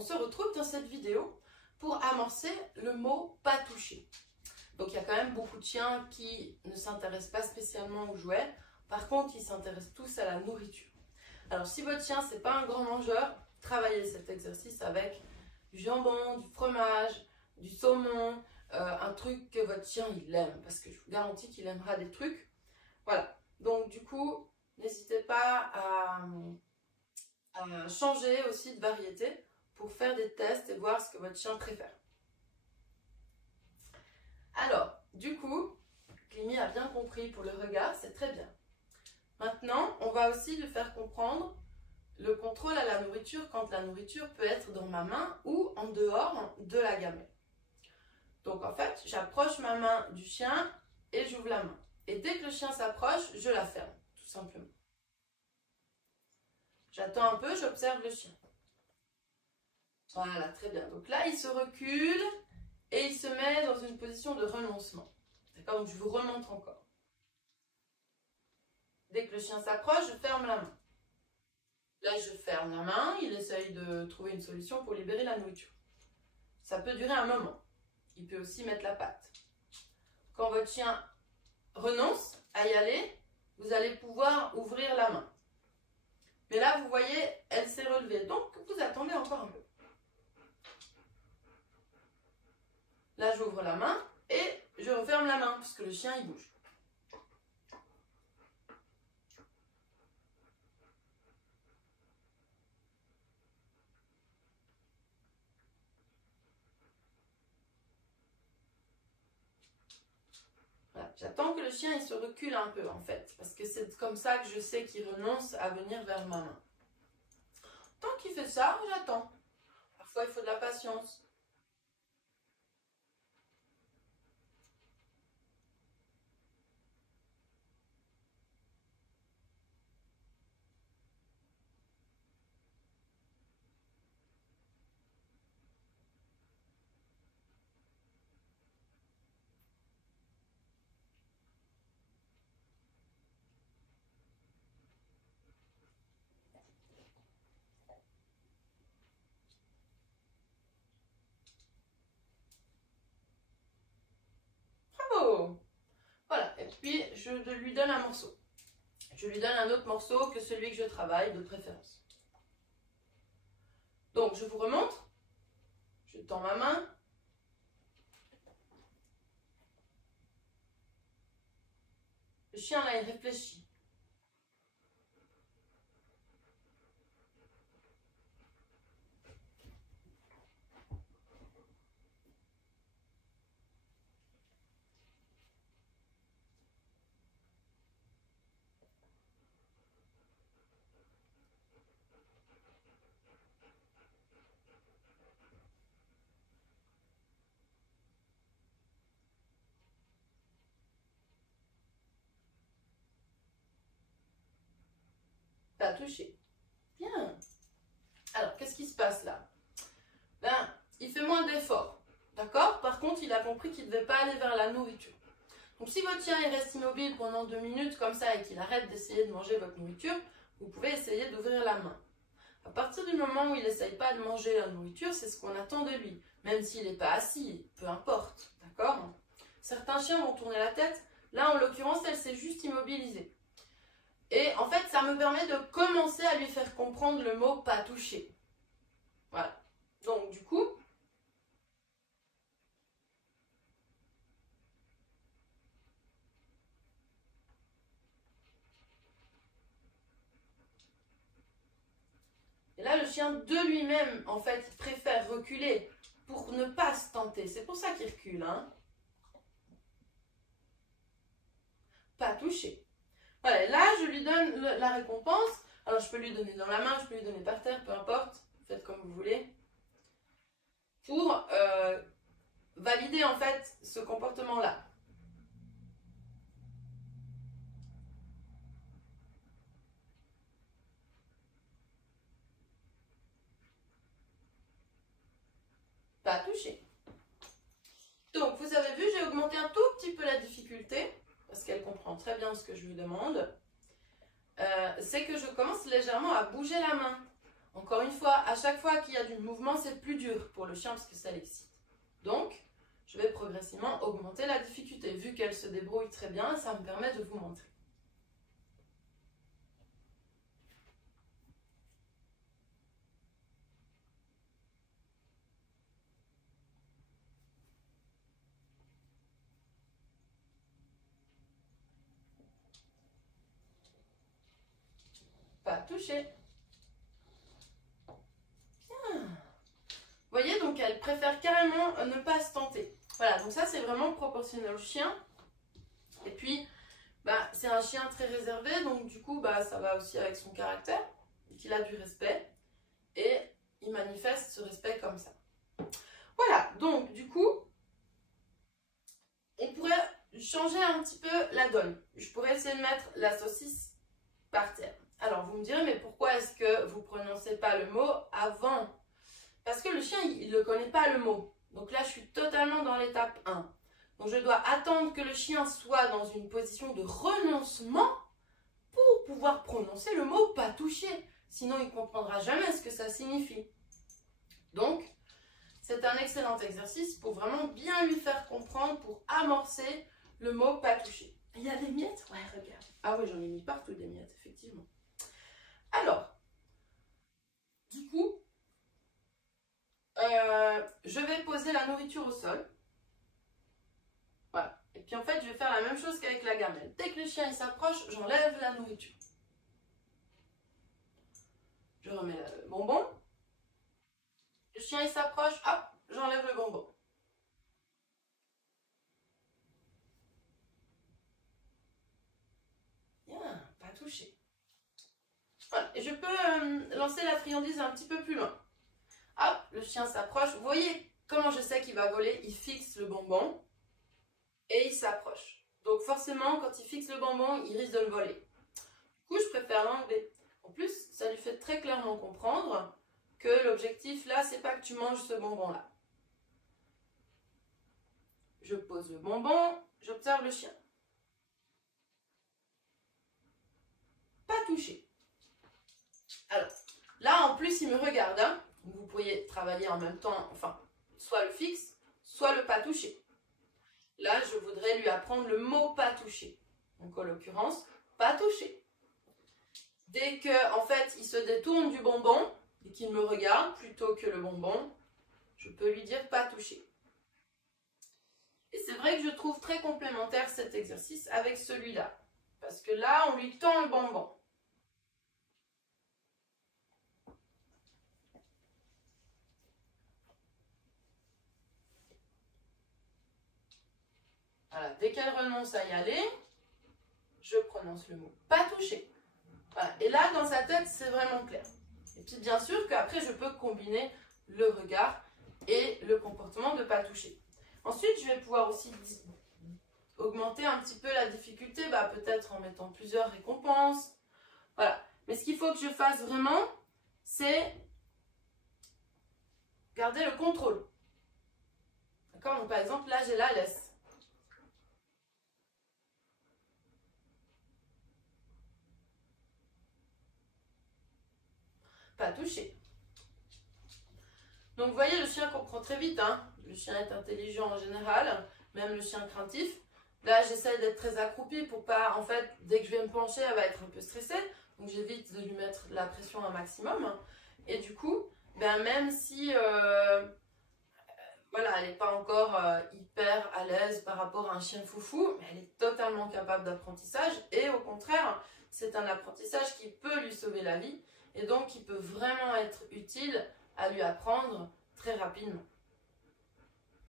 on se retrouve dans cette vidéo pour amorcer le mot « pas toucher ». Donc il y a quand même beaucoup de chiens qui ne s'intéressent pas spécialement aux jouets. Par contre, ils s'intéressent tous à la nourriture. Alors si votre chien, c'est pas un grand mangeur, travaillez cet exercice avec du jambon, du fromage, du saumon, un truc que votre chien il aime, parce que je vous garantis qu'il aimera des trucs. Voilà, donc du coup, n'hésitez pas à changer aussi de variété pour faire des tests et voir ce que votre chien préfère. Alors, du coup, Climy a bien compris pour le regard, c'est très bien. Maintenant, on va aussi lui faire comprendre le contrôle à la nourriture quand la nourriture peut être dans ma main ou en dehors de la gamelle. Donc en fait, j'approche ma main du chien et j'ouvre la main. Et dès que le chien s'approche, je la ferme, tout simplement. J'attends un peu, j'observe le chien. Voilà, très bien. Donc là, il se recule et il se met dans une position de renoncement. D'accord? Donc je vous remontre encore. Dès que le chien s'approche, je ferme la main. Là, je ferme la main, il essaye de trouver une solution pour libérer la nourriture. Ça peut durer un moment. Il peut aussi mettre la patte. Quand votre chien renonce à y aller, vous allez pouvoir ouvrir la main. Mais là, vous voyez, elle s'est relevée. Donc, vous attendez encore un peu. Là, j'ouvre la main et je referme la main parce que le chien, il bouge. Voilà. J'attends que le chien il se recule un peu en fait, parce que c'est comme ça que je sais qu'il renonce à venir vers ma main. Tant qu'il fait ça, j'attends. Parfois, il faut de la patience. Bravo! Voilà, et puis je lui donne un morceau. Je lui donne un autre morceau que celui que je travaille de préférence. Donc je vous remontre. Je tends ma main. Le chien là, il réfléchit. Pas touché. Bien. Alors, qu'est-ce qui se passe là? Ben, il fait moins d'efforts. D'accord? Par contre, il a compris qu'il ne devait pas aller vers la nourriture. Donc, si votre chien il reste immobile pendant 2 minutes comme ça et qu'il arrête d'essayer de manger votre nourriture, vous pouvez essayer d'ouvrir la main. À partir du moment où il n'essaye pas de manger la nourriture, c'est ce qu'on attend de lui. Même s'il n'est pas assis, peu importe. D'accord? Certains chiens vont tourner la tête. Là, en l'occurrence, elle s'est juste immobilisée. Et en fait, ça me permet de commencer à lui faire comprendre le mot « pas toucher ». Voilà. Donc, du coup, et là, le chien de lui-même, en fait, préfère reculer pour ne pas se tenter. C'est pour ça qu'il recule. Hein. Pas toucher. Voilà, là, je lui donne la récompense. Alors, je peux lui donner dans la main, je peux lui donner par terre, peu importe. Faites comme vous voulez. Pour valider, en fait, ce comportement-là. Pas touché. Donc, vous avez vu, j'ai augmenté un tout petit peu la difficulté, parce qu'elle comprend très bien ce que je lui demande. C'est que je commence légèrement à bouger la main. Encore une fois, à chaque fois qu'il y a du mouvement, c'est plus dur pour le chien parce que ça l'excite. Donc, je vais progressivement augmenter la difficulté. Vu qu'elle se débrouille très bien, ça me permet de vous montrer. Pas touché. Bien. Vous voyez, donc elle préfère carrément ne pas se tenter. Voilà, donc ça c'est vraiment proportionnel au chien. Et puis, c'est un chien très réservé, donc du coup, ça va aussi avec son caractère, qu'il a du respect. Et il manifeste ce respect comme ça. Voilà, donc du coup, on pourrait changer un petit peu la donne. Je pourrais essayer de mettre la saucisse par terre. Alors, vous me direz, mais pourquoi est-ce que vous ne prononcez pas le mot avant? Parce que le chien, il ne connaît pas le mot. Donc là, je suis totalement dans l'étape 1. Donc, je dois attendre que le chien soit dans une position de renoncement pour pouvoir prononcer le mot « pas toucher ». Sinon, il ne comprendra jamais ce que ça signifie. Donc, c'est un excellent exercice pour vraiment bien lui faire comprendre, pour amorcer le mot « pas toucher ». Il y a des miettes? Ouais, regarde. Ah oui, j'en ai mis partout des miettes, effectivement. Alors, du coup, je vais poser la nourriture au sol. Voilà. Et puis en fait, je vais faire la même chose qu'avec la gamelle. Dès que le chien s'approche, j'enlève la nourriture. Je remets le bonbon. Le chien s'approche, hop, j'enlève le bonbon. Bien, pas touché. Voilà. Et je peux lancer la friandise un petit peu plus loin. Hop, le chien s'approche. Vous voyez comment je sais qu'il va voler? Il fixe le bonbon et il s'approche. Donc forcément, quand il fixe le bonbon, il risque de le voler. Du coup, je préfère l'enlever. En plus, ça lui fait très clairement comprendre que l'objectif là, c'est pas que tu manges ce bonbon-là. Je pose le bonbon, j'observe le chien. Pas touché. Alors, là en plus, il me regarde. Hein. Vous pourriez travailler en même temps, enfin, soit le fixe, soit le pas touché. Là, je voudrais lui apprendre le mot pas touché. Donc, en l'occurrence, pas touché. Dès que, en fait, il se détourne du bonbon et qu'il me regarde plutôt que le bonbon, je peux lui dire pas touché. Et c'est vrai que je trouve très complémentaire cet exercice avec celui-là. Parce que là, on lui tend le bonbon. Voilà, dès qu'elle renonce à y aller, je prononce le mot pas touché. Voilà. Et là, dans sa tête, c'est vraiment clair. Et puis, bien sûr qu'après, je peux combiner le regard et le comportement de pas toucher. Ensuite, je vais pouvoir aussi augmenter un petit peu la difficulté, peut-être en mettant plusieurs récompenses. Voilà. Mais ce qu'il faut que je fasse vraiment, c'est garder le contrôle. D'accord? Donc, par exemple, là, j'ai la laisse. Pas touché. Donc, vous voyez, le chien comprend très vite. Hein. Le chien est intelligent en général, même le chien craintif. Là, j'essaie d'être très accroupie pour pas, en fait, dès que je vais me pencher, elle va être un peu stressée. Donc, j'évite de lui mettre la pression un maximum. Et du coup, même si, voilà, elle n'est pas encore hyper à l'aise par rapport à un chien foufou, mais elle est totalement capable d'apprentissage. Et au contraire, c'est un apprentissage qui peut lui sauver la vie et donc qui peut vraiment être utile à lui apprendre très rapidement.